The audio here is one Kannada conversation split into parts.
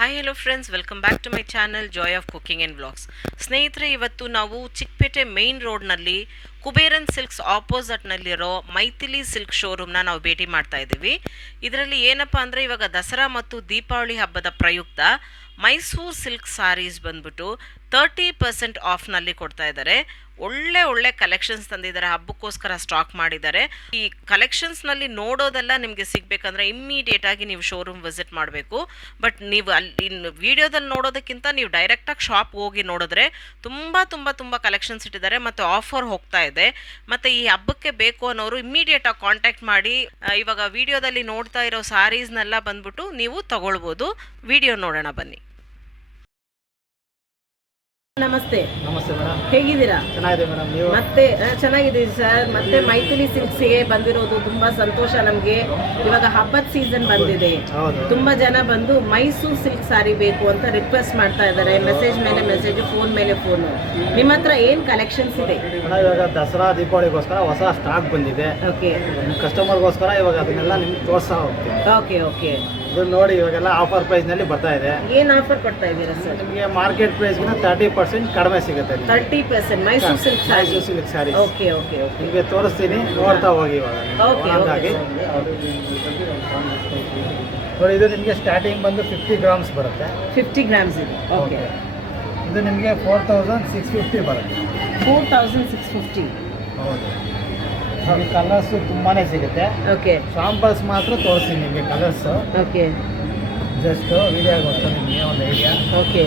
Hi hello friends, welcome back to my channel joy of cooking and vlogs. ಸ್ನೇಹಿತರೆ, ಇವತ್ತು ನಾವು ಚಿಕ್ಕಪೇಟೆ ಮೇನ್ ರೋಡ್ನಲ್ಲಿ ಕುಬೇರನ್ ಸಿಲ್ಕ್ಸ್ ಆಪೋಸಿಟ್ನಲ್ಲಿರೋ ಮೈಥಿಲಿ ಸಿಲ್ಕ್ ಶೋರೂಮ್ನ ನಾವು ಭೇಟಿ ಮಾಡ್ತಾ ಇದ್ದೀವಿ. ಇದರಲ್ಲಿ ಏನಪ್ಪ ಅಂದರೆ, ಇವಾಗ ದಸರಾ ಮತ್ತು ದೀಪಾವಳಿ ಹಬ್ಬದ ಪ್ರಯುಕ್ತ ಮೈಸೂರು ಸಿಲ್ಕ್ ಸಾರೀಸ್ ಬಂದ್ಬಿಟ್ಟು 30% ಆಫ್ನಲ್ಲಿ ಕೊಡ್ತಾ ಇದ್ದಾರೆ. ಒಳ್ಳೆ ಕಲೆಕ್ಷನ್ಸ್ ತಂದಿದ್ದಾರೆ, ಹಬ್ಬಕ್ಕೋಸ್ಕರ ಸ್ಟಾಕ್ ಮಾಡಿದ್ದಾರೆ. ಈ ಕಲೆಕ್ಷನ್ಸ್ನಲ್ಲಿ ನೋಡೋದೆಲ್ಲ ನಿಮಗೆ ಸಿಗಬೇಕಂದ್ರೆ ಇಮ್ಮಿಡಿಯೇಟ್ ಆಗಿ ನೀವು ಶೋರೂಮ್ ವಿಸಿಟ್ ಮಾಡಬೇಕು. ಬಟ್ ನೀವು ಅಲ್ಲಿ ವಿಡಿಯೋದಲ್ಲಿ ನೋಡೋದಕ್ಕಿಂತ ನೀವು ಡೈರೆಕ್ಟಾಗಿ ಶಾಪ್ ಹೋಗಿ ನೋಡಿದ್ರೆ ತುಂಬ ಕಲೆಕ್ಷನ್ಸ್ ಇಟ್ಟಿದ್ದಾರೆ ಮತ್ತು ಆಫರ್ ಹೋಗ್ತಾ ಇದೆ. ಮತ್ತು ಈ ಹಬ್ಬಕ್ಕೆ ಬೇಕು ಅನ್ನೋರು ಇಮ್ಮಿಡಿಯೇಟಾಗಿ ಕಾಂಟ್ಯಾಕ್ಟ್ ಮಾಡಿ ಇವಾಗ ವಿಡಿಯೋದಲ್ಲಿ ನೋಡ್ತಾ ಇರೋ ಸಾರೀಸ್ನೆಲ್ಲ ಬಂದ್ಬಿಟ್ಟು ನೀವು ತಗೊಳ್ಬೋದು. ವಿಡಿಯೋ ನೋಡೋಣ ಬನ್ನಿ. ನಮಸ್ತೆ. ನಮಸ್ತೆ ಮೇಡಮ್, ಹೇಗಿದ್ದೀರಾ? ಚೆನ್ನಾಗಿದೆ ಮೇಡಮ್. ನೀವು? ಮತ್ತೆ ಚೆನ್ನಾಗಿದ್ದೀವಿ ಸರ್. ಮತ್ತೆ ಮೈಥಿಲಿ ಸಿಲ್ಕ್ಸ್ಗೆ ಬಂದಿರೋದು ತುಂಬಾ ಸಂತೋಷ ನಮಗೆ. ಇವಾಗ ಹಬ್ಬದ ಸೀಸನ್ ಬಂದಿದೆ. ತುಂಬಾ ಜನ ಬಂದು ಮೈಸೂರು ಸಿಲ್ಕ್ ಸಾರಿ ಬೇಕು ಅಂತ ರಿಕ್ವೆಸ್ಟ್ ಮಾಡ್ತಾ ಇದ್ದಾರೆ. ಮೆಸೇಜ್ ಮೇಲೆ ಮೆಸೇಜ್, ಫೋನ್ ಮೇಲೆ ಫೋನ್. ನಿಮ್ಮ ಹತ್ರ ಏನ್ ಕಲೆಕ್ಷನ್ಸ್ ಇದೆ? ಇವಾಗ ದಸರಾ ದೀಪಾವಳಿಗೋಸ್ಕರ ಹೊಸ ಸ್ಟಾಕ್ ಬಂದಿದೆ. ಓಕೆ, ಕಸ್ಟಮರ್ಗೋಸ್ಕರ ಇವಾಗ ಅದನ್ನೆಲ್ಲ ನಿಮ್ಗೆ ತೋರಿಸ್ತಾ ಹೋಗ್ತೀವಿ. Okay okay. ಇದು ನೋಡಿ, ಇವಾಗೆಲ್ಲ ಆಫರ್ ಪ್ರೈಸ್ ನಲ್ಲಿ ಬರ್ತಾ ಇದೆ. ಏನ್ ಆಫರ್ ಕೊಡ್ತಾ ಇದ್ದೀರಾ ಸರ್? ನಿಮಗೆ ಮಾರ್ಕೆಟ್ ಪ್ರೈಸ್ ಗಿನ 30% ಕಡಿಮೆ ಸಿಗುತ್ತೆ. 30% Mysuru silk sari. Mysuru silk sari. Okay okay okay. ನಿಮಗೆ ತೋರಿಸ್ತೀನಿ, ನೋಡ್ತಾ ಹೋಗಿ ಇವಾಗ. ಓಕೆ ಹಾಗಾಗಿ ನೋಡಿ, ಇದು ನಿಮಗೆ ಸ್ಟಾರ್ಟಿಂಗ್ ಬಂದು 50 ಗ್ರಾಮ್ಸ್ ಬರುತ್ತೆ. 50 ಗ್ರಾಮ್ಸ್ ಇದೆ. ಓಕೆ. ಇದು ನಿಮಗೆ 4650 ಬರುತ್ತೆ. 4650. ಹೌದು. ನಿಮಗೆ ಕಲರ್ಸು ತುಂಬಾನೇ ಸಿಗುತ್ತೆ. ಓಕೆ. ಶಾಂಪಲ್ಸ್ ಮಾತ್ರ ತೋರಿಸ್ತೀನಿ ನಿಮಗೆ ಕಲರ್ಸ್. ಓಕೆ. ಜಸ್ಟ್ ವಿಡಿಯೋಗೋಸ್ಕರ ನಿಮಗೆ ಒಂದು ಐಡಿಯಾ. ಓಕೆ.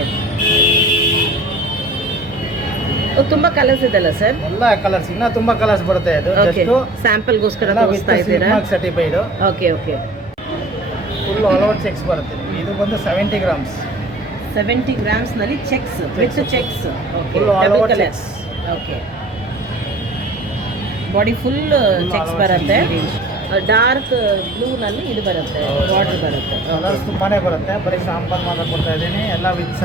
ತುಂಬಾ ಕಲರ್ಸ್ ಇದೆಲ್ಲ ಸರ್? ಎಲ್ಲ ಕಲರ್ಸ್, ಇನ್ನೂ ತುಂಬಾ ಕಲರ್ಸ್ ಬರುತ್ತೆ. ಇದು ಜಸ್ಟ್ ಸ್ಯಾಂಪಲ್ಗೋಸ್ಕರ ತೋರಿಸ್ತಾ ಇದ್ದೀರಾ? Certified. Okay okay. Full all over cheques ಬರುತ್ತೆ. ಇದು ಬಂದು 70 ಗ್ರಾಮ್ಸ್. 70 ಗ್ರಾಮ್ಸ್ ನಲ್ಲಿ cheques with cheques. Full all over cheques. Okay. Body full cheques ಬರುತ್ತೆ. ಡಾರ್ಕ್ ಬ್ಲೂ ನಲ್ಲಿ ಇದು ಬರುತ್ತೆ, ಬಾರ್ಡರ್ ಬರುತ್ತೆ. ಕಲರ್ಸ್ ತುಂಬಾನೇ ಬರುತ್ತೆ. ಬರೀ ಶಾಂಪಲ್ ಮಾತ್ರ ಕೊಡ್ತಾ ಇದ್ದೀನಿ. ಎಲ್ಲ ವಿತ್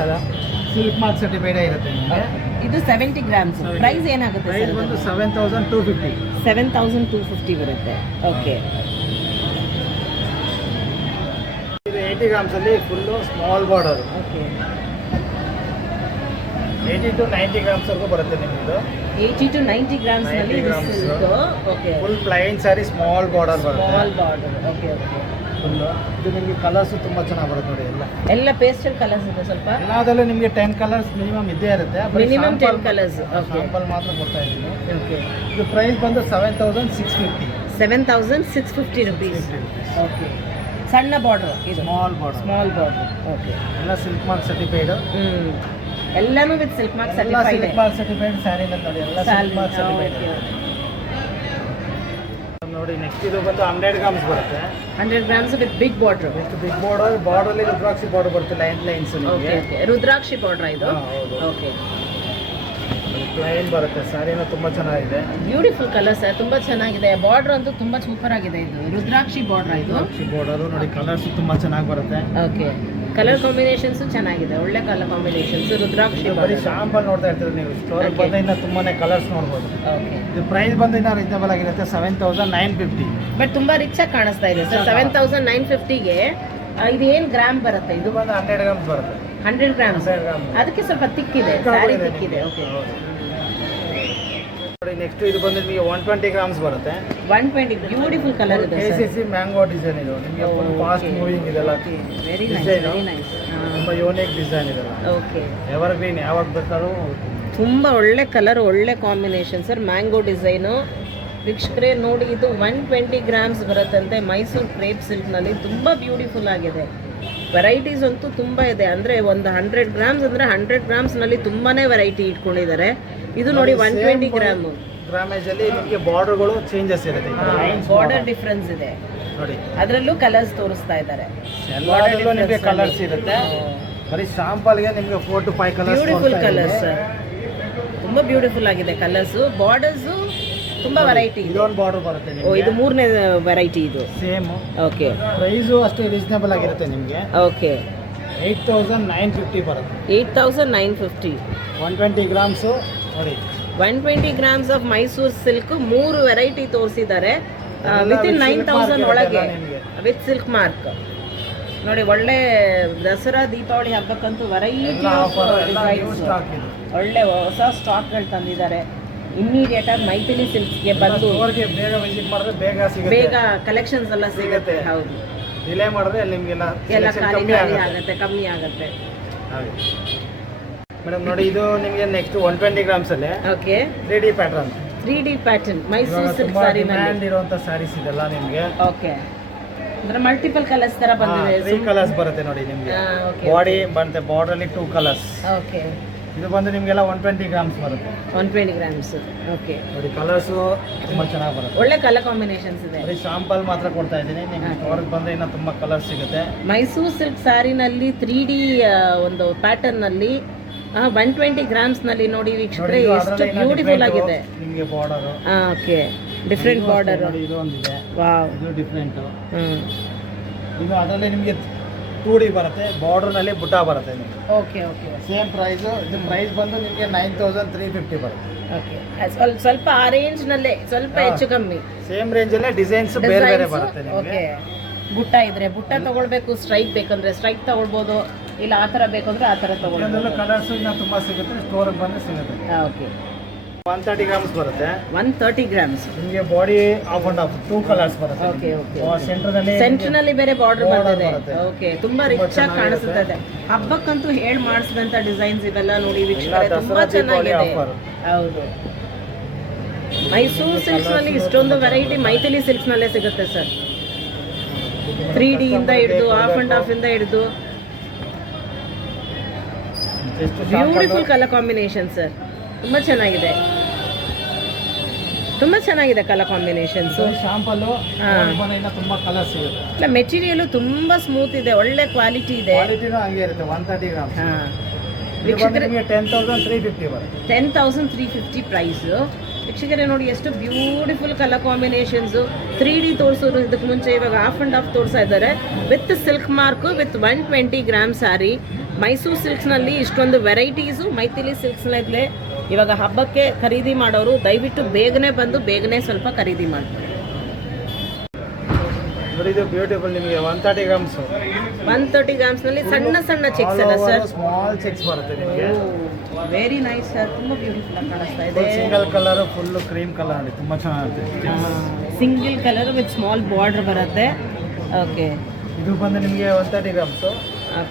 ಸಿಲ್ಕ್ ಮಾರ್ಕ್ ಸರ್ಟಿಫೈಡ್ ಇರುತ್ತೆ ನಿಮಗೆ. ಇದು 70 ಗ್ರಾಮ್ಸ್. ಪ್ರೈಸ್ ಏನಾಗುತ್ತೆ ಸರ್? ಬಂದು 7250. 7250 ಬರುತ್ತೆ. ಓಕೆ. ಇದು 80 ಗ್ರಾಮ್ಸ್ ಅಲ್ಲಿ full small border. Okay. 80 to 90 grams ವರೆಗೂ ಬರುತ್ತೆ ನಿಮ್ಮದು. 80 to 90 ಗ್ರಾಮ್ಸ್ ನಲ್ಲಿ ಸಿಲ್ಕ್. ಓಕೆ. ಫುಲ್ ಪ್ಲೈನ್ ಸಾರಿ, ಸ್ಮಾಲ್ ಬಾರ್ಡರ್ ಬರುತ್ತೆ. Small border. Okay okay. Full ಇದು ನಿಮಗೆ ಕಲರ್ಸ್ ತುಂಬಾ ಚೆನ್ನಾಗಿ ಬರುತ್ತೆ ನೋಡಿ. ಎಲ್ಲ ಪೇಸ್ಟಲ್ ಕಲರ್ಸ್ ಇದೆ. ಸ್ವಲ್ಪ ಎಲ್ಲದರಲ್ಲೂ ನಿಮಗೆ 10 ಕಲರ್ಸ್ ಮಿನಿಮಮ್ ಇದ್ದೇ ಇರುತ್ತೆ. Minimum 10 colours. ಓಕೆ. ಸ್ಯಾಂಪಲ್ ಮಾತ್ರ ಕೊಡ್ತಾ ಇದ್ದೀನಿ. ಓಕೆ. ಇದು ಪ್ರೈಸ್ ಬಂದು 7650. 7650 ರುಪೀಸ್. ಓಕೆ. ಸಣ್ಣ ಬಾರ್ಡರ್ ಇದು. Small border. Small border. Okay. ಎಲ್ಲ ಸಿಲ್ಕ್ ಮಾರ್ಕ್ ಸರ್ಟಿಫೈಡ್. ಎಲ್ಲಾನು with silk mark certified. Silk mark certified sari ನೋಡಿ. ಎಲ್ಲ ಸಿಲ್ಕ್ ಮಾರ್ಕ್ ಸರ್ಟಿಫೈಡ್ ನೋಡಿ. ನೆಕ್ಸ್ಟ್ ಇದು ಬಂದು 100 ಗ್ರಾಮ್ಸ್ ಬರುತ್ತೆ. 100 grams with big border. Big border. Border ಅಲ್ಲಿ ರುದ್ರಾಕ್ಷಿ ಬಾರ್ಡರ್ ಬರುತ್ತೆ. Lines okay okay. ರುದ್ರಾಕ್ಷಿ ಬಾರ್ಡರ್ ಇದು. ಓಕೆ. ಲೈನ್ ಬರುತ್ತೆ. ಸ್ಯಾರಿನೂ ತುಂಬಾ ಚೆನ್ನಾಗಿದೆ. ಬ್ಯೂಟಿಫುಲ್ ಕಲರ್ಸ್, ತುಂಬಾ ಚೆನ್ನಾಗಿದೆ. ಬಾರ್ಡರ್ ಅಂತೂ ತುಂಬಾ ಸೂಪರ್ ಆಗಿದೆ. ಇದು ರುದ್ರಾಕ್ಷಿ ಬಾರ್ಡರ್. ಇದು ರುದ್ರಾಕ್ಷಿ ಬಾರ್ಡರ್ ನೋಡಿ. ಕಲರ್ಸ್ ತುಂಬಾ ಚೆನ್ನಾಗಿ ಬರುತ್ತೆ. ಓಕೆ. ಕಲರ್ ಕಾಂಬಿನೇಷನ್ಸ್ ಚೆನ್ನಾಗಿದೆ. ಒಳ್ಳೆ ಕಲರ್ ಕಾಂಬಿನೇಷನ್ಸ್. ರುದ್ರಾಕ್ಷಿ ಬರೀ ಶಾಂಪಲ್ ನೋಡ್ತಾ ಇರ್ತೀರಿ ನೀವು. ಸ್ಟೋರ್ ಬಂದು ಇನ್ನ ತುಂಬಾನೇ ಕಲರ್ಸ್ ನೋಡ್ಬೋದು. ಓಕೆ. ಇದು ಪ್ರೈಸ್ ಬಂದು ಇನ್ನ ರೀಸನಬಲ್ ಆಗಿರುತ್ತೆ. 7950. ಬಟ್ ತುಂಬಾ ರಿಚ್ ಆಗಿ ಕಾಣಿಸ್ತಾ ಇದೆ ಸರ್. 7950ಗೆ ಇದು ಏನು ಗ್ರಾಮ್ ಬರುತ್ತೆ? ಇದು ಬಂದು 100 ಗ್ರಾಮ್ಸ್ ಬರುತ್ತೆ. 100 ಗ್ರಾಮ್ಸ್. 100 ಗ್ರಾಮ್. ಅದಕ್ಕೆ ಸ್ವಲ್ಪ ತಿಕ್ಕಿದೆ, ಸ್ಯಾರಿ ತಿಕ್ಕಿದೆ. ಓಕೆ. ನೋಡಿ, ನೆಕ್ಸ್ಟ್ ಇದು ಬಂದು ನಿಮಗೆ 120 ಗ್ರಾಮ್ಸ್ ಬರುತ್ತೆ. 120. ಬ್ಯೂಟಿಫುಲ್ ಕಲರ್ ಇದೆ ಸರ್. KCC ಮ್ಯಾಂಗೋ ಡಿಸೈನ್ ಇದು. ನಿಮಗೆ ಫುಲ್ ಫಾಸ್ಟ್ ಮೂವಿಂಗ್ ಇದೆಲ್ಲ. Very nice, very nice. ತುಂಬಾ ಯೂನಿಕ್ ಡಿಸೈನ್ ಇದೆಲ್ಲ. ಓಕೆ. ಎವರ್ ಗ್ರೀನ್, ಯಾವಾಗ ಬೇಕಾದ್ರೂ. ತುಂಬಾ ಒಳ್ಳೆ ಕಲರ್, ಒಳ್ಳೆ ಕಾಂಬಿನೇಷನ್ ಸರ್. Mango design. ವೀಕ್ಷಕರೇ ನೋಡಿ, ಇದು 120 ಗ್ರಾಮ್ಸ್ ಬರುತ್ತಂತೆ. ಮೈಸೂರು ಕ್ರೇಪ್ ಸಿಲ್ಕ್ನಲ್ಲಿ ತುಂಬ ಬ್ಯೂಟಿಫುಲ್ ಆಗಿದೆ. ವೆರೈಟೀಸ್ ಅಂತೂ ತುಂಬ ಇದೆ. ಅಂದರೆ ಒಂದು 100 ಗ್ರಾಮ್ಸ್ ಅಂದರೆ 100 ಗ್ರಾಮ್ಸ್ನಲ್ಲಿ ತುಂಬಾ ವೆರೈಟಿ ಇಟ್ಕೊಂಡಿದ್ದಾರೆ. ಇದು ನೋಡಿ 120 ಗ್ರಾಮ್. ಗ್ರಾಮೇಜ್ ಅಲ್ಲಿ ನಿಮಗೆ ಬಾರ್ಡರ್ಗಳು ಚೇಂಜಸ್ ಇರುತ್ತೆ. ಬಾರ್ಡರ್ ಡಿಫ್ರೆನ್ಸ್ ಇದೆ ನೋಡಿ. ಅದರಲ್ಲೂ ಕಲರ್ಸ್ ತೋರಿಸ್ತಾ ಇದ್ದಾರೆ. ಎಲ್ಲದರಲ್ಲೂ ನಿಮಗೆ ಕಲರ್ಸ್ ಇರುತ್ತೆ. ಬರೀ ಶಾಂಪಲ್ಗೆ ನಿಮಗೆ 4 to 5 ಕಲರ್ಸ್. ಬ್ಯೂಟಿಫುಲ್ ಕಲರ್ಸ್, ತುಂಬ ಬ್ಯೂಟಿಫುಲ್ ಆಗಿದೆ ಕಲರ್ಸು. ಬಾರ್ಡರ್ಸು ತುಂಬ ವೆರೈಟಿ. ಇದೊಂದು ಬಾರ್ಡರ್ ಬರುತ್ತೆ ನಿಮಗೆ. ಇದು ಮೂರನೇ ವೆರೈಟಿ ಇದು. ಸೇಮ್. ಓಕೆ. ಪ್ರೈಸು ಅಷ್ಟು ರೀಸನಬಲ್ ಆಗಿರುತ್ತೆ ನಿಮಗೆ. ಓಕೆ. 8950 ಬರುತ್ತೆ. 8950. 120 ಗ್ರಾಮ್ಸು ನೋಡಿ. 120 grams of Mysuru silk. 3 variety ತೋರಿಸಿದ್ದಾರೆ. ವಿತ್ ಇನ್ 9000 ಒಳಗೆ ವಿತ್ ಸಿಲ್ಕ್ ಮಾರ್ಕ್. ನೋಡಿ ಒಳ್ಳೆ ದಸರಾ ದೀಪಾವಳಿ ಹಬ್ಬಕ್ಕಂತೂ ವೆರೈಟಿ ಆಫ್ ಡಿಸೈನ್ಸ್, ಒಳ್ಳೆ ಹೊಸ ಸ್ಟಾಕ್ಗಳು ತಂದಿದ್ದಾರೆ. ಇಮ್ಮಿಡಿಯೇಟ್ ಆಗಿ ಮೈಥಿಲಿ ಸಿಲ್ಕ್ಸ್ಗೆ ಬಂದು ಬೇಗ ವಿಸಿಟ್ ಮಾಡಿದ್ರೆ ಬೇಗ ಸಿಗುತ್ತೆ, ಬೇಗ ಕಲೆಕ್ಷನ್ಸ್ ಎಲ್ಲ ಸಿಗುತ್ತೆ. ಹೌದು, ಡಿಲೇ ಮಾಡಿದ್ರೆ ನಿಮಗೆಲ್ಲ ಎಲ್ಲ ಖಾಲಿ ಆಗುತ್ತೆ, ಕಮ್ಮಿ ಆಗುತ್ತೆ. ಮೇಡಮ್ ನೋಡಿ, ಇದು ನಿಮಗೆ ನೆಕ್ಸ್ಟ್ 120 ಗ್ರಾಮ್ಸ್ ಅಲ್ಲಿ okay 3D pattern, 3D pattern Mysuru silk sari demand ಇರುವಂತ ಸಾರೀಸ್ ಇದೆಲ್ಲ ನಿಮಗೆ. ಓಕೆ, ಅಂದ್ರೆ ಮಲ್ಟಿಪಲ್ ಕಲರ್ಸ್ ತರ ಬಂದಿದೆ. 3 ಕಲರ್ಸ್ ಬರುತ್ತೆ ನೋಡಿ ನಿಮಗೆ. ಬಾಡಿ ಬರುತ್ತೆ, ಬಾರ್ಡರ್ ಅಲ್ಲಿ 2 ಕಲರ್ಸ್. ಓಕೆ, ಇದು ಬಂದು ನಿಮಗೆಲ್ಲ 120 ಗ್ರಾಮ್ಸ್ ಬರುತ್ತೆ. 120 ಗ್ರಾಮ್ಸ್. ಓಕೆ ನೋಡಿ, ಕಲರ್ಸ್ ತುಂಬಾ ಚೆನ್ನಾಗಿ ಬರುತ್ತೆ, ಒಳ್ಳೆ ಕಲರ್ ಕಾಂಬಿನೇಷನ್ಸ್ ಇದೆ. ಬರೀ ಶಾಂಪಲ್ ಮಾತ್ರ ಕೊಡ್ತಾ ಇದ್ದೀನಿ, ನಿಮ್ಗೆ ಸ್ಟೋರ್ಗೆ ಬಂದ್ರೆ ಇನ್ನೂ ತುಂಬಾ ಕಲರ್ ಸಿಗುತ್ತೆ. ಮೈಸೂರು ಸಿಲ್ಕ್ ಸ್ಯಾರಿನಲ್ಲಿ 3D ಒಂದು ಪ್ಯಾಟರ್ನ್ ನಲ್ಲಿ 120 ಗ್ರಾಮ್ಸ್ ನಲ್ಲಿ ನೋಡಿ ವೀಕ್ಷಕರೇ, ಎಷ್ಟು ಬ್ಯೂಟಿಫುಲ್ ಆಗಿದೆ. ನಿಮಗೆ ಬಾರ್ಡರ್ ಓಕೆ, ಡಿಫ್ರೆಂಟ್ ಬಾರ್ಡರ್. ಇದು ಒಂದಿದೆ, ವಾವ್, ಇದು ಡಿಫ್ರೆಂಟ್. ಇದು ಅದರಲ್ಲಿ ನಿಮಗೆ 2D ಬರುತ್ತೆ, ಬಾರ್ಡರ್ ನಲ್ಲಿ ಬುಟ್ಟ ಬರುತ್ತೆ ನಿಮಗೆ. Okay okay, same price. ಇದು ಪ್ರೈಸ್ ಬಂದು ನಿಮಗೆ 9350 ಬರುತ್ತೆ. ಓಕೆ, ಸ್ವಲ್ಪ ಆ ರೇಂಜ್ ನಲ್ಲೇ ಸ್ವಲ್ಪ ಹೆಚ್ಚು ಕಮ್ಮಿ. ಸೇಮ್ ರೇಂಜ್ ಅಲ್ಲೇ ಡಿಸೈನ್ಸ್ ಬೇರೆ ಬೇರೆ ಬರುತ್ತೆ ನಿಮಗೆ. ಓಕೆ, ಬುಟ್ಟ ಇದ್ರೆ ಬುಟ್ಟ ತಗೊಳ್ಬೇಕು, ಸ್ಟ್ರೈಕ್ ಬೇಕಂದ್ರೆ ಸ್ಟ್ರೈಕ್ ತಗೊಳ್ಬೋದು, ಇಲ್ಲ ಆ ಥರ ಬೇಕಂದ್ರೆ ಆ ಥರ ತಗೊಳ್ಬೋದು. ಕಲರ್ಸ್ ಇನ್ನೂ ತುಂಬಾ ಸಿಗುತ್ತೆ, ಸ್ಟೋರ್ಗೆ ಬಂದ್ರೆ ಸಿಗುತ್ತೆ. ಓಕೆ, 130 ಗ್ರಾಮ್ಸ್ ಬರುತ್ತೆ. 130 ಗ್ರಾಮ್ಸ್ ನಿಮಗೆ body of and of 2 colours ಬರುತ್ತೆ. ಓಕೆ ಓಕೆ, ಸೆಂಟರ್ನಲ್ಲಿ ಬೇರೆ ಬಾರ್ಡರ್ ಬಂದಿದೆ. ಬರುತ್ತೆ. ಓಕೆ, ತುಂಬಾ ರಿಚ್ ಆಗಿ ಕಾಣಿಸುತ್ತದೆ. ಹಬ್ಬಕ್ಕಂತೂ ಹೇಳ್ ಮಾಡಿಸಿದಂತ ಡಿಸೈನ್ಸ್ ಇವೆಲ್ಲ ನೋಡಿ ವೀಕ್ಷಕರೇ, ತುಂಬಾ ಚೆನ್ನಾಗಿದೆ. ಹೌದು, ಮೈಸೂರು ಸಿಲ್ಕ್ಸ್ ನಲ್ಲಿ ಇಷ್ಟೊಂದು ವೆರೈಟಿ ಮೈಥಿಲಿ ಸಿಲ್ಕ್ಸ್ ನಲ್ಲೇ ಸಿಗುತ್ತೆ ಸರ್. 3D ಇಂದ ಹಿಡಿದು ಆಫ್ ಅಂಡ್ ಆಫ್ ಇಂದ ಹಿಡಿದು ಬ್ಯೂಟಿಫುಲ್ ಕಲರ್ ಕಾಂಬಿನೇಷನ್ ಸರ್. ತುಂಬಾ ಚೆನ್ನಾಗಿದೆ, ತುಂಬಾ ಚೆನ್ನಾಗಿದೆ ಕಲರ್ ಕಾಂಬಿನೇಷನ್ಸ್. ಶಾಂಪಲ್ಲು ತುಂಬಾ ಕಲರ್ಸ್ ಸಿಗುತ್ತೆ. ಇಲ್ಲ, ಮೆಟೀರಿಯಲ್ ತುಂಬಾ ಸ್ಮೂತ್ ಇದೆ, ಒಳ್ಳೆ ಕ್ವಾಲಿಟಿ ಇದೆ. ಕ್ವಾಲಿಟಿನೂ ಹಂಗೆ ಇರುತ್ತೆ. 130 ಗ್ರಾಮ್ಸ್ ವೀಕ್ಷಕರೇ, 10,350 ಬರುತ್ತೆ. 10,350 ಪ್ರೈಸ್. ವೀಕ್ಷಕರೇ ನೋಡಿ, ಎಷ್ಟು ಬ್ಯೂಟಿಫುಲ್ ಕಲರ್ ಕಾಂಬಿನೇಷನ್ಸು. 3D ತೋರಿಸೋರು ಇದಕ್ಕೆ ಮುಂಚೆ, ಇವಾಗ ಆಫ್ ಆ್ಯಂಡ್ ಆಫ್ ತೋರಿಸ್ತಾ ಇದ್ದಾರೆ. With silk mark, with 120 gram sari. Mysuru ಸಿಲ್ಕ್ಸ್ನಲ್ಲಿ ಇಷ್ಟೊಂದು ವೆರೈಟೀಸು ಮೈಥಿಲಿ ಸಿಲ್ಕ್ಸ್ನಲ್ಲೇ. ಇವಾಗ ಹಬ್ಬಕ್ಕೆ ಖರೀದಿ ಮಾಡೋರು ದಯವಿಟ್ಟು ಬೇಗನೆ ಬಂದು ಬೇಗನೆ ಸ್ವಲ್ಪ ಖರೀದಿ ಮಾಡ್ತಾರೆ. ನೋಡಿ, ಇದು ಬ್ಯೂಟಿಫುಲ್ ನಿಮಗೆ 130 ಗ್ರಾಮ್ಸ್. 130 ಗ್ರಾಮ್ಸ್ನಲ್ಲಿ ಸಣ್ಣ ಸಣ್ಣ ಚೆಕ್ಸ್ ಅಲ್ಲ ಸರ್? ಸ್ಮಾಲ್ ಚೆಕ್ಸ್ ಬರುತ್ತೆ ನಿಮಗೆ. ವೆರಿ ನೈಸ್ ಸರ್, ತುಂಬ ಬ್ಯೂಟಿಫುಲ್ ಆಗಿ ಕಾಣಿಸ್ತಾ ಇದೆ. Single colour, full cream colour ನೋಡಿ, ತುಂಬ ಚೆನ್ನಾಗಿರುತ್ತೆ. Single colour with small border ಬರುತ್ತೆ. ಓಕೆ, ಇದು ಬಂದು ನಿಮಗೆ 130 ಗ್ರಾಮ್ಸ್.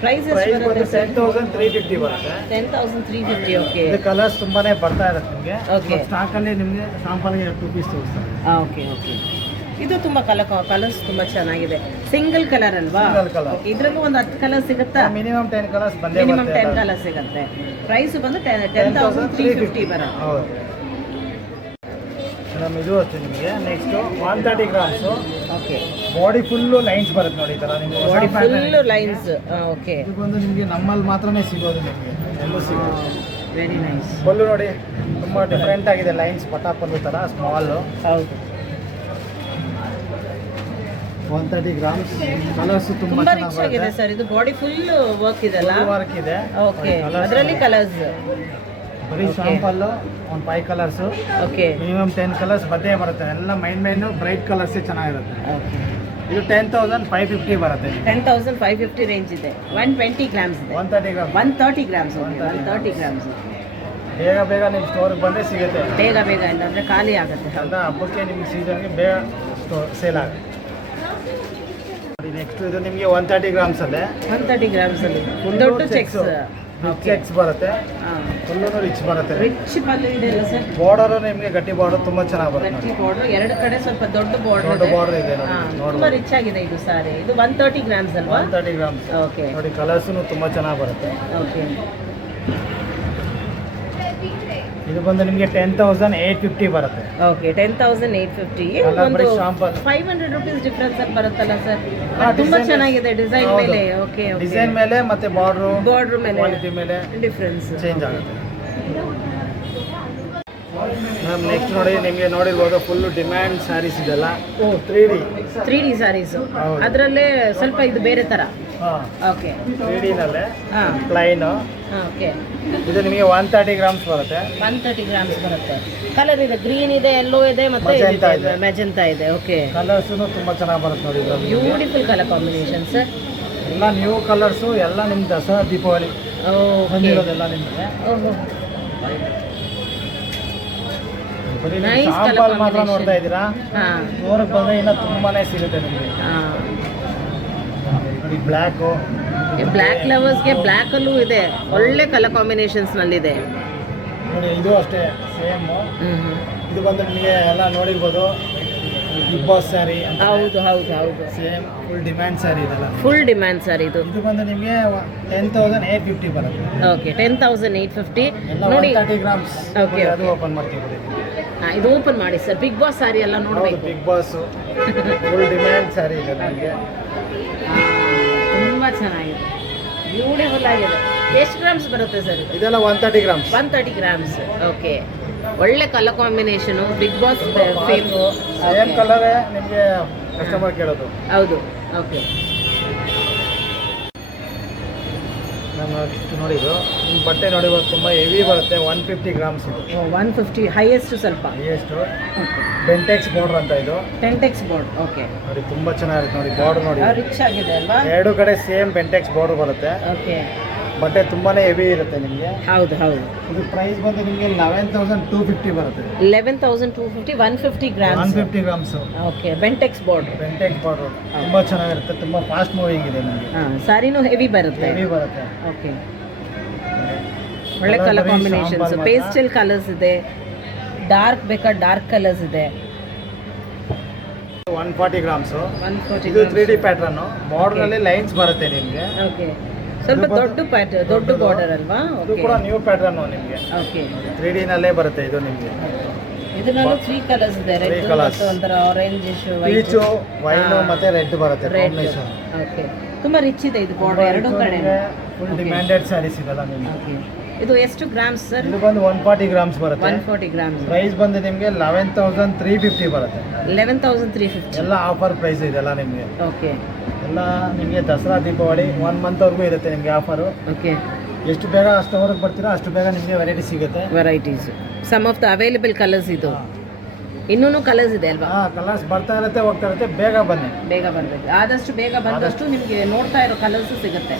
ಪ್ರೈಸ್ ಬರುತ್ತೆ 10,350 ಬರುತ್ತೆ. 10,350. ಓಕೆ, ಇದು ಕಲರ್ಸ್ ತುಂಬಾನೇ ಬರ್ತಾ ಇರುತ್ತೆ ನಿಮಗೆ. ಓಕೆ, ಸ್ಟಾಕ್ ಅಲ್ಲಿ ನಿಮಗೆ ಸಾಂಪಲ್ಗೆ 2 ಪೀಸ್ ತೋರಿಸ್ತಾರೆ. ಓಕೆ ಓಕೆ, ಇದು ತುಂಬ ಕಲರ್ಸ್ ತುಂಬ ಚೆನ್ನಾಗಿದೆ. ಸಿಂಗಲ್ ಕಲರ್ ಅಲ್ವಾ? Single colour. ಇದ್ರಲ್ಲೂ ಒಂದು 10 ಕಲರ್ ಸಿಗುತ್ತಾ? ಮಿನಿಮಮ್ 10 ಕಲರ್ಸ್ ಬಂದೇ ಮಿನಿಮಮ್ ಬರುತ್ತೆ. 10 ಕಲರ್ ಸಿಗುತ್ತೆ. ಪ್ರೈಸ್ ಬಂದು 10,350 ಬರುತ್ತೆ. ಹೌದು ಮೇಡಮ್, ಇದು ಅಷ್ಟೇ ನಿಮಗೆ. Next 130 grams. Okay, body full lines ಬರುತ್ತೆ ನೋಡಿ, ಈ ಥರ ನಿಮಗೆ ಬಾಡಿ ಫುಲ್ಲು ಲೈನ್ಸ್. ಓಕೆ, ಇದು ಬಂದು ನಿಮಗೆ ನಮ್ಮಲ್ಲಿ ಮಾತ್ರನೇ ಸಿಗೋದು, ನಿಮಗೆ ಎಲ್ಲೂ ಸಿಗೋದು. Very nice. ಪಲ್ಲು ನೋಡಿ, ತುಂಬ ಡಿಫ್ರೆಂಟ್ ಆಗಿದೆ, ಲೈನ್ಸ್ ಪಟಾ ಪಲ್ಲು ಥರ ಸ್ಮಾಲು. ಹೌದು, 130 ಗ್ರಾಮ್ಸ್. ಕಲರ್ಸ್ ತುಂಬಾ ರಿಚ್ ಆಗಿದೆ ಸರ್. ಇದು ಬಾಡಿ ಫುಲ್ ವರ್ಕ್ ಇದೆಲ್ಲ. ವರ್ಕ್ ಇದೆ. ಓಕೆ, ಅದರಲ್ಲಿ ಕಲರ್ಸ್ ಬರೀ ಶಾಂಪಲ್ಲು ಒಂದು 5 ಕಲರ್ಸು. ಓಕೆ, ಮಿನಿಮಮ್ 10 ಕಲರ್ಸ್ ಬಂದೇ ಬರುತ್ತೆ. ಎಲ್ಲ ಮೈನು ಬ್ರೈಟ್ ಕಲರ್ಸೇ ಚೆನ್ನಾಗಿರುತ್ತೆ. ಓಕೆ, ಇದು 10,550 ಬರುತ್ತೆ. 10,550 ರೇಂಜ್ ಇದೆ. 120 ಗ್ರಾಮ್ಸ್ ಇದೆ. 130 ಗ್ರಾಮ್. 130 ಗ್ರಾಮ್ಸ್. 130 ಗ್ರಾಮ್ಸ್. ಬೇಗ ಬೇಗ ನಿಮ್ಮ ಸ್ಟೋರ್ಗೆ ಬಂದರೆ ಸಿಗುತ್ತೆ. ಬೇಗ ಬೇಗ ಇಲ್ಲಾಂದರೆ ಖಾಲಿ ಆಗುತ್ತೆ. ಅಂತ ಹಬ್ಬಕ್ಕೆ ನಿಮ್ಗೆ ಸೀಸನ್ಗೆ ಬೇಗ ಸೇಲ್ ಆಗುತ್ತೆ. ನೆಕ್ಸ್ಟ್ ಇದು ನಿಮಗೆ 130 ಗ್ರಾಮ್ಸ್ ಅಲ್ಲೇ 130 ಗ್ರಾಮ್ಸ್ ಅಲ್ಲಿ ದೊಡ್ಡ ಚೆಕ್ಸ್ ಚೆಕ್ಸ್ ಬರುತ್ತೆ. ಫುಲ್ಲು ರಿಚ್ ಬರುತ್ತೆ. ರಿಚ್ ಪಲ್ಲು ಇದೆ ಅಲ್ಲ ಸರ್? ಬಾರ್ಡರ್ ನಿಮಗೆ ಗಟ್ಟಿ ಬಾರ್ಡರ್ ತುಂಬಾ ಚೆನ್ನಾಗಿ ಬರುತ್ತೆ. ಗಟ್ಟಿ ಬಾರ್ಡರ್, ಎರಡು ಕಡೆ ಸ್ವಲ್ಪ ದೊಡ್ಡ ಬಾರ್ಡರ್ ದೊಡ್ಡ ಬಾರ್ಡರ್ ಇದೆ ನೋಡಿ. ತುಂಬಾ ರಿಚ್ ಆಗಿದೆ ಇದು ಸಾರಿ. ಇದು 130 ಗ್ರಾಮ್ಸ್ ಅಲ್ವಾ? 130 ಗ್ರಾಮ್ಸ್. ಓಕೆ ನೋಡಿ, ಕಲರ್ಸ್ನು ತುಂಬಾ ಚೆನ್ನಾಗಿ ಬರುತ್ತೆ. ಓಕೆ, ಇದು ಬಂದು ನಿಮಗೆ 10,850 ಬರುತ್ತೆ. ಓಕೆ, 10,850. ಒಂದು 500 ರುಪೀಸ್ ಡಿಫ್ರೆನ್ಸ್ ಅಲ್ಲಿ ಬರುತ್ತಲ್ಲ ಸರ್? ತುಂಬಾ ಚೆನ್ನಾಗಿದೆ ಡಿಸೈನ್ ಮೇಲೆ. ಓಕೆ, ಡಿಸೈನ್ ಮೇಲೆ ಮತ್ತೆ ಬಾರ್ಡರ್ ಮೇಲೆ ಕ್ವಾಲಿಟಿ ಮೇಲೆ ಡಿಫ್ರೆನ್ಸ್ ಚೇಂಜ್ ಆಗುತ್ತೆ. ಮ್ಯಾಮ್, ನೆಕ್ಸ್ಟ್ ನೋಡಿ, ನಿಮಗೆ ನೋಡಿರ್ಬೋದು ಫುಲ್ ಡಿಮ್ಯಾಂಡ್ ಸ್ಯಾರೀಸ್ ಇದೆಲ್ಲ. 3D ಸ್ಯಾರೀಸ್. ಅದರಲ್ಲೇ ಸ್ವಲ್ಪ ಇದು ಬೇರೆ ತರ. ಓಕೆ, 3D ನಲ್ಲೇ ಹಾಂ, ಪ್ಲೈನ್. ಓಕೆ, ಇದು ನಿಮಗೆ 130 ಗ್ರಾಮ್ಸ್ ಬರುತ್ತೆ. 130 ಗ್ರಾಮ್ಸ್ ಬರುತ್ತೆ. ಕಲರ್ ಇದೆ, ಗ್ರೀನ್ ಇದೆ, ಯೆಲ್ಲೋ ಇದೆ, ಮತ್ತೆ ಮೆಜೆಂಟಾ ಇದೆ. ಓಕೆ, ಕಲರ್ಸ್ ತುಂಬಾ ಚೆನ್ನಾಗಿ ಬರುತ್ತೆ ನೋಡಿ. Beautiful colour combination sir. ಎಲ್ಲ ನ್ಯೂ ಕಲರ್ಸು, ಎಲ್ಲ ನಿಮ್ಮ ದಸರಾ ದೀಪಾವಳಿ ಬಂದಿರೋದೆಲ್ಲ ನಿಮಗೆ. ಬರೀ Nice ಸಾಂಪಲ್ colour ಮಾತ್ರ combination. ನೋಡ್ತಾ ಇದ್ದೀರಾ, ಹಾಂ ನೋಡಕ್ಕೆ ಬಂದರೆ ಇನ್ನೂ ತುಂಬಾನೇ ಸಿಗುತ್ತೆ ನಿಮಗೆ. ಈ ಬ್ಲ್ಯಾಕು, ಬ್ಲ್ಯಾಕ್ ಲವರ್ಸ್ಗೆ ಬ್ಲ್ಯಾಕಲ್ಲೂ ಇದೆ, ಒಳ್ಳೆ ಕಲರ್ ಕಾಂಬಿನೇಷನ್ಸ್ನಲ್ಲಿದೆ. ನೋಡಿ ಇದು ಅಷ್ಟೇ ಸೇಮು. ಇದು ಬಂದು ನಿಮಗೆ ಎಲ್ಲ ನೋಡಿರ್ಬೋದು, ಬಿಗ್ ಬಾಸ್ ಸ್ಯಾರಿ ಅಂತ. ಹೌದು ಹೌದು ಹೌದು, ಸೇಮ್ ಫುಲ್ ಡಿಮ್ಯಾಂಡ್ ಸ್ಯಾರಿ ಇದೆಲ್ಲ. ಫುಲ್ ಡಿಮ್ಯಾಂಡ್ ಸರ್ ಇದು. ಇದು ಬಂದು ನಿಮಗೆ 10,850 ಬರುತ್ತೆ. ಓಕೆ 10,850 ಎಲ್ಲ ನೋಡಿ. 130 ಗ್ರಾಮ್ಸ್. Okay, ಅದು okay. ಓಪನ್ ಮಾಡ್ತೀವಿ. ಹಾಂ ಇದು ಓಪನ್ ಮಾಡಿ ಸರ್, ಬಿಗ್ ಬಾಸ್ ಸಾರಿ ಎಲ್ಲ ಹೌದು, ನೋಡಬೇಕು. Bigg Boss full demand sari ಇದೆ ನನಗೆ. ತುಂಬ ಚೆನ್ನಾಗಿದೆ, ಬ್ಯೂಟಿಫುಲ್ ಆಗಿದೆ. ಎಷ್ಟು ಗ್ರಾಮ್ಸ್ ಬರುತ್ತೆ ಸರ್ ಇದು? ಇದೆಲ್ಲ 130 ಗ್ರಾಮ್ಸ್. 130 ಗ್ರಾಮ್ಸ್. ಓಕೆ, ಒಳ್ಳೆ colour combination, big boss fame. Same ಕಲರೇ ನಿಮಗೆ ಕಸ್ಟಮರ್ ಕೇಳೋದು. ಹೌದು. ಓಕೆ, ನಾನು ಇಷ್ಟು ನೋಡಿದ್ದು ನಿಮ್ಮ ಬಟ್ಟೆ ನೋಡಿಬೋದು, ತುಂಬ ಹೆವಿ ಬರುತ್ತೆ. 150 ಗ್ರಾಮ್ಸ್ ಇದು 150 ಹೈಯೆಸ್ಟ್ ಸ್ವಲ್ಪ. ಎಷ್ಟು ಬೆಂಟೆಕ್ಸ್ ಬಾರ್ಡರ್ ಅಂತ ಇದು. 10x board. ಓಕೆ, ನೋಡಿ ತುಂಬ ಚೆನ್ನಾಗಿರುತ್ತೆ. ನೋಡಿ ಬಾರ್ಡರ್ ನೋಡಿ, ರಿಚ್ ಆಗಿದೆ ಅಲ್ವಾ? ಎರಡು ಕಡೆ ಸೇಮ್ ಬೆಂಟೆಕ್ಸ್ ಬಾರ್ಡರ್ ಬರುತ್ತೆ. ಓಕೆ, ಬಟ್ಟೆ ತುಂಬಾನೇ ಹೆವಿ ಇರುತ್ತೆ ನಿಮಗೆ. ಹೌದು ಹೌದು. ಇದು ಪ್ರೈಸ್ ಬಂದು ನಿಮಗೆ 11,250 ಬರುತ್ತೆ. 11,250, 150 grams. 150 grams. Okay, Bentex board. Bentex border ತುಂಬ ಚೆನ್ನಾಗಿರುತ್ತೆ, ತುಂಬ ಫಾಸ್ಟ್ ಮೂವಿಂಗ್ ಇದೆ ನಿಮಗೆ. ಹಾಂ, ಸಾರಿನೂ ಹೆವಿ ಬರುತ್ತೆ. ಹೆವಿ ಬರುತ್ತೆ. ಓಕೆ, ಒಳ್ಳೆ ಕಲರ್ ಕಾಂಬಿನೇಷನ್ಸ್, ಪೇಸ್ಟಲ್ ಕಲರ್ಸ್ ಇದೆ, ಡಾರ್ಕ್ ಬೇಕಾ ಡಾರ್ಕ್ ಕಲರ್ಸ್ ಇದೆ. 140 ಗ್ರಾಮ್ಸ್. 140 ಇದು 3D ಪ್ಯಾಟರ್ನ್, ಬಾರ್ಡರ್ ಅಲ್ಲಿ ಲೈನ್ಸ್ ಬರುತ್ತೆ ನಿಮಗೆ. ಓಕೆ, ಸ್ವಲ್ಪ ದೊಡ್ಡ ದೊಡ್ಡ ಬಾರ್ಡರ್ ಅಲ್ವಾ? ಇದು ಓಕೆ ಕೂಡ ನ್ಯೂ ಪ್ಯಾಟರ್ನ್ ನಿಮಗೆ. ಓಕೆ, 3D ನಲ್ಲೇ ಬರುತ್ತೆ ಇದು ನಿಮಗೆ. ಇದರಲ್ಲೂ 3 ಕಲರ್ಸ್ ಇದೆ, ರೆಡ್ colours. ಮತ್ತು ಒಂಥರ ಆರೆಂಜಿಶ್, ಪೀಚು, ವೈನ್ ಮತ್ತೆ ರೆಡ್ ಬರುತ್ತೆ ರೆಡ್. ಕಾಂಬಿನೇಷನ್. ಓಕೆ, ತುಂಬಾ ರಿಚ್ ಇದೆ ಇದು ಬಾರ್ಡರ್ ಎರಡು ಕಡೆ. ಫುಲ್ ಡಿಮ್ಯಾಂಡೆಡ್ ಸ್ಯಾರೀಸ್ ಇದೆಲ್ಲ ನಿಮಗೆ. ಓಕೆ, ಇದು ಎಷ್ಟು ಗ್ರಾಮ್ಸ್ ಸರ್? ಇದು ಬಂದು 140 ಗ್ರಾಮ್ಸ್ ಬರುತ್ತೆ. 140 ಗ್ರಾಮ್ಸ್. ಪ್ರೈಸ್ ಬಂದು ನಿಮಗೆ 11,350 ಬರುತ್ತೆ. 11,350. ಎಲ್ಲ ಆಫರ್ ಪ್ರೈಸ್ ಇದೆಲ್ಲ ನಿಮಗೆ. ಓಕೆ ಎಲ್ಲ ನಿಮಗೆ ದಸರಾ ದೀಪಾವಳಿ 1 ಮಂತ್ವರೆಗೂ ಇರುತ್ತೆ ನಿಮಗೆ ಆಫರು. ಓಕೆ, ಎಷ್ಟು ಬೇಗ ಅಷ್ಟವರೆಗೆ ಬರ್ತೀರಾ ಅಷ್ಟು ಬೇಗ ನಿಮಗೆ ವೆರೈಟಿ ಸಿಗುತ್ತೆ. Varieties, some of the available colours ಇದು. ಇನ್ನೂ ಕಲರ್ಸ್ ಇದೆ ಅಲ್ವಾ? ಹಾಂ, ಕಲರ್ಸ್ ಬರ್ತಾ ಇರುತ್ತೆ ಹೋಗ್ತಾ ಇರುತ್ತೆ, ಬೇಗ ಬನ್ನಿ. ಬೇಗ ಬರಬೇಕು, ಆದಷ್ಟು ಬೇಗ ಬಂದಷ್ಟು ನಿಮಗೆ ನೋಡ್ತಾ ಇರೋ ಕಲರ್ಸ್ ಸಿಗುತ್ತೆ.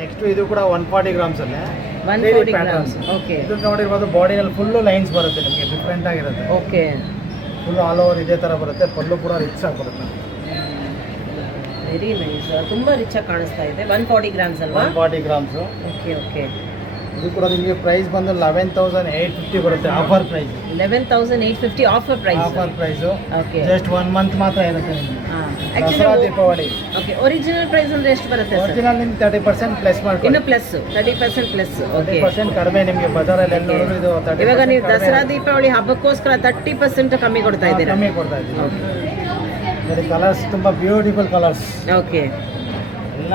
ನೆಕ್ಸ್ಟ್ ಇದು ಕೂಡ 140 ಗ್ರಾಮ್ಸ್ ಅಲ್ಲಿ 140 ಗ್ರಾಮ್ಸ್. ಓಕೆ ಇದು ನೋಡಿರ್ಬೋದು, ಬಾಡಿಯಲ್ಲಿ ಫುಲ್ಲು ಲೈನ್ಸ್ ಬರುತ್ತೆ ನಿಮಗೆ, ಡಿಫ್ರೆಂಟ್ ಆಗಿರುತ್ತೆ. ಓಕೆ, ಫುಲ್ ಆಲ್ ಓವರ್ ಇದೇ ಥರ ಬರುತ್ತೆ, ಪಲ್ಲು ಕೂಡ ರಿಚ್ ಆಗಿ ಬರುತ್ತೆ. ವೆರಿ ನೈಸ್, ತುಂಬ ರಿಚ್ ಆಗಿ ಕಾಣಿಸ್ತಾ ಇದೆ. 140 ಗ್ರಾಮ್ಸ್ ಅಲ್ವಾ? 140 ಗ್ರಾಮ್ಸು. ಓಕೆ ಓಕೆ, ಇದು ಕೂಡ ನಿಮಗೆ ಪ್ರೈಸ್ ಬಂದು 11,850 ಬರುತ್ತೆ. Offer price 11,850 offer price. Offer price okay, just 1 month ಮಾತ್ರ ಇರುತ್ತೆ ನಿಮಗೆ. Dasara actually Deepavali. Okay, original price ಅಂದರೆ ಎಷ್ಟು ಬರುತ್ತೆ ಸರ್? ಒರಿಜಿನಲ್ ನಿಮ್ಗೆ 30% ಪ್ಲಸ್ ಮಾಡ್ಕೊಳ್ಳಿ. ಇನ್ನು ಪ್ಲಸ್ 30% ಪ್ಲಸ್. ಓಕೆ, 30% ಕಡಿಮೆ ನಿಮಗೆ ಬಜಾರಲ್ಲಿ ಎಲ್ಲ ನೋಡಿದ್ರು ಇದು 30% ಇವಾಗ ನೀವು ಕಡಿಮೆ ದಸರಾ ದೀಪಾವಳಿ ಹಬ್ಬಕ್ಕೋಸ್ಕರ 30% ಕಮ್ಮಿ ಕೊಡ್ತಾ ಇದ್ದೀರಾ? ಕಮ್ಮಿ ಕೊಡ್ತಾ ಇದ್ದೀವಿ. ನೋಡಿ ಕಲರ್ಸ್ ತುಂಬ ಬ್ಯೂಟಿಫುಲ್ ಕಲರ್ಸ್, ಓಕೆ, ಎಲ್ಲ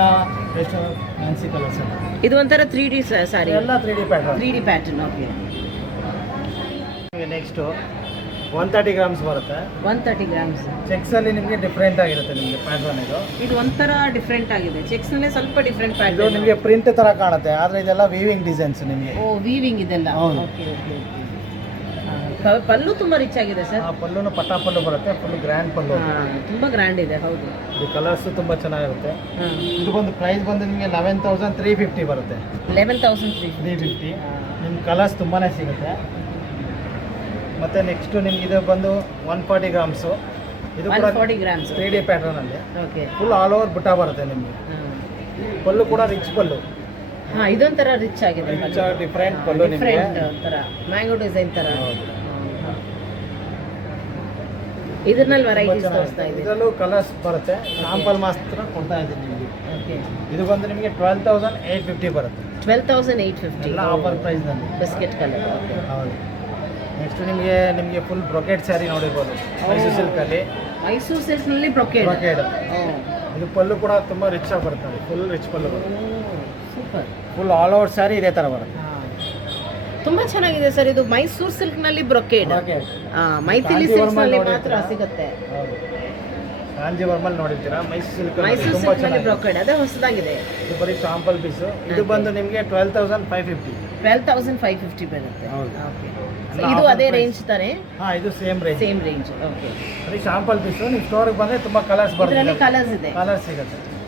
ಎಷ್ಟು ಫ್ಯಾನ್ಸಿ ಕಲರ್ಸ್. ಇದು ಒಂಥರ 3D ಸಾರಿ, ಎಲ್ಲ 3D pattern. 3D pattern. Okay, next 130 grams ಬರುತ್ತೆ. 130 ಗ್ರಾಮ್ಸ್. ಚೆಕ್ಸಲ್ಲಿ ನಿಮಗೆ ಡಿಫ್ರೆಂಟ್ ಆಗಿರುತ್ತೆ ನಿಮಗೆ ಪ್ಯಾಟರ್ನ್ ಇದು. ಇದು ಒಂಥರ ಡಿಫ್ರೆಂಟ್ ಆಗಿದೆ, ಚೆಕ್ಸ್ನಲ್ಲೇ ಸ್ವಲ್ಪ ಡಿಫ್ರೆಂಟ್ ಇದು ಪ್ಯಾಟರ್ನ್. ನಿಮಗೆ ಪ್ರಿಂಟ್ ಥರ ಕಾಣುತ್ತೆ, ಆದರೆ ಇದೆಲ್ಲ ವೀವಿಂಗ್ ಡಿಸೈನ್ಸ್ ನಿಮಗೆ. ಓ, ವೀವಿಂಗ್ ಇದೆಲ್ಲ. ಹೌದು. ಓಕೆ ಓಕೆ, ಪಲ್ಲು ತುಂಬ ರಿಚ್ ಆಗಿದೆ ಸರ್. ಆ ಪಲ್ಲುನು ಪಟ್ಟ ಪಲ್ಲು ಬರುತ್ತೆ, ಫುಲ್ ಗ್ರ್ಯಾಂಡ್ ಪಲ್ಲು. ತುಂಬ ಗ್ರ್ಯಾಂಡ್ ಇದೆ. ಹೌದು. ಇದು ಕಲರ್ಸು ತುಂಬ ಚೆನ್ನಾಗಿರುತ್ತೆ. ಹಾಂ, ಇದು ಒಂದು ಪ್ರೈಸ್ ಬಂದು ನಿಮಗೆ 11,350 ಬರುತ್ತೆ. 11,350. ನಿಮ್ಮ ಕಲರ್ಸ್ ತುಂಬಾ ಸಿಗುತ್ತೆ. ಮತ್ತು ನೆಕ್ಸ್ಟು ನಿಮ್ಗೆ ಇದು ಬಂದು 140 ಗ್ರಾಮ್ಸು. ಇದು ಕೂಡ 140 ಗ್ರಾಮ್ಸ್. 3D ಪ್ಯಾಟರ್ನಲ್ಲಿ ಓಕೆ, ಫುಲ್ ಆಲ್ ಓವರ್ ಬುಟ್ಟ ಬರುತ್ತೆ ನಿಮಗೆ. ಪಲ್ಲು ಕೂಡ ರಿಚ್ ಪಲ್ಲು, ಹಾಂ, ಇದೊಂಥರ ರಿಚ್ ಆಗಿದೆ. ಡಿಫ್ರೆಂಟ್ ಪಲ್ಲು ನಿಮಗೆ. ಡಿಫ್ರೆಂಟ್ ಥರ ಮ್ಯಾಂಗೋ ಡಿಸೈನ್ ಥರ. ಇದರಲ್ಲಿ ವೆರೈಟೀಸ್ ತೋರಿಸ್ತಾ ಇದ್ದೀವಿ. ಇದರಲ್ಲೂ ಕಲರ್ಸ್ ಬರುತ್ತೆ, ಸ್ಯಾಂಪಲ್ ಮಾತ್ರ ಕೊಡ್ತಾ ಇದ್ದೀನಿ ನಿಮಗೆ. ಓಕೆ, ಇದು ಬಂದು ನಿಮಗೆ 12,850 ಬರುತ್ತೆ. 12,850. ಎಲ್ಲ ಆಫರ್ ಪ್ರೈಸ್ನಲ್ಲಿ. Biscuit colour. ಓಕೆ, ಹೌದು. ನೆಕ್ಸ್ಟ್ ನಿಮಗೆ ಫುಲ್ ಬ್ರೊಕೆಟ್ ಸ್ಯಾರಿ ನೋಡಿರ್ಬೋದು, ಮೈಸೂರು ಸಿಲ್ಕಲ್ಲಿ. ಮೈಸೂರು ಸಿಲ್ಕ್ನಲ್ಲಿ ಬ್ರೊಕೇಡ್. ಬ್ರೊಕೆಡ್. ಇದು ಪಲ್ಲು ಕೂಡ ತುಂಬ ರಿಚ್ ಆಗಿ ಬರ್ತದೆ, ಫುಲ್ ರಿಚ್ ಪಲ್ಲು ಬರುತ್ತೆ. Super. Full all over sari ಇದೇ ಥರ ಬರುತ್ತೆ. ತುಂಬ ಚೆನ್ನಾಗಿದೆ ಸರ್. ಇದು ಮೈಸೂರು ಸಿಲ್ಕ್ನಲ್ಲಿ ಬ್ರೊಕೇಡ್. ಬ್ರೊಕೆಡ್. ಮೈಥಿಲಿ ಸಿಲ್ಕ್ಸ್ನಲ್ಲಿ ಮಾತ್ರ ನೋಡಿರ್ತೀರಾ? ಸಿಗುತ್ತೆ. ಹೌದು, ಕಾಂಜೀವರಮಲ್ಲಿ ನೋಡಿರ್ತೀರಾ, ಮೈಸೂರು ಸಿಲ್ಕ್ ಮೈಸೂರು ತುಂಬ ಸಿಲ್ಕ್ನಲ್ಲಿ ಚೆನ್ನಾಗಿದೆ. ಬ್ರೊಕೇಡ್ ಅದೇ ಹೊಸದಾಗಿದೆ. ಇದು ಬರೀ ಶಾಂಪಲ್ ಪೀಸು. ಇದು ಬಂದು ನಿಮಗೆ 12,550. 12,550 ಬರುತ್ತೆ. ಹೌದು. ಓಕೆ, ಇದು ಅದೇ ರೇಂಜ್ ತಾನೆ? ಹಾಂ, ಇದು same range. Same range. Okay. ಬರೀ ಶಾಂಪಲ್ ಪೀಸು. ನೀವು ಸ್ಟೋರಿಗೆ ಬಂದರೆ ತುಂಬ ಕಲರ್ಸ್ ಇದರಲ್ಲಿ ಬರುತ್ತೆ, ಕಲರ್ಸ್ ಇದೆ. ಕಲರ್ಸ್ ಸಿಗುತ್ತೆ.